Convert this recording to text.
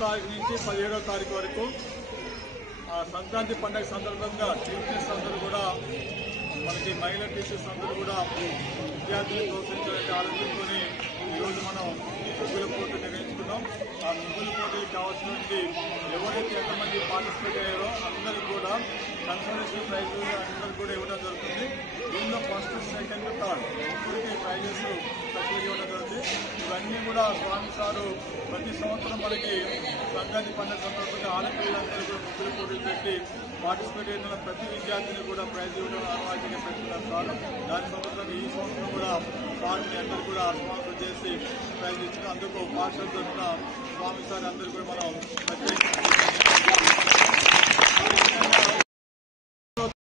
తారీఖు నుంచి 17వ తారీఖు వరకు సంక్రాంతి పండుగ సందర్భంగా టీచర్స్ అందరూ కూడా మనకి మహిళా టీచర్స్ అందరూ కూడా విద్యార్థులను ప్రోత్సహించాలని ఆలోచనతో ఈరోజు మనం ముగ్గుల పోటీ నిర్వహించుకున్నాం. ఆ ముగ్గుల పోటీకి కావాల్సినటువంటి ఎవరైతే ఎంతమంది పార్టిసిపేట్ అయ్యారో అందరికీ కూడా కన్సర్వేషన్ ప్రైజులు అందరూ కూడా ఇవ్వడం జరుగుతుంది. దీనిలో ఫస్ట్, సెకండ్, థర్డ్ ముగ్గురికి ప్రైజెస్ స్పెషల్గా ఇవ్వడం జరుగుతుంది. ఇవన్నీ కూడా స్వామి సారు ప్రతి సంవత్సరం మనకి సంక్రాంతి పండుగ సందర్భంగా ఆడపిల్లలందరూ కూడా ముగ్గుల పోటీలు పెట్టి పార్టిసిపేట్ అయిన ప్రతి విద్యార్థిని కూడా ప్రైజ్ ఇవ్వడం ఆనవాయితీగా పెట్టుకున్నారు సార్. దాని సందర్భంగా ఈ సంవత్సరం కూడా సార్ని అందరూ కూడా స్పాన్సర్ చేసి ప్రైజ్ ఇచ్చిన అందుకు పాఠశాల తరఫున స్వామి సార్ అందరూ కూడా మనం ప్రత్యేకంగా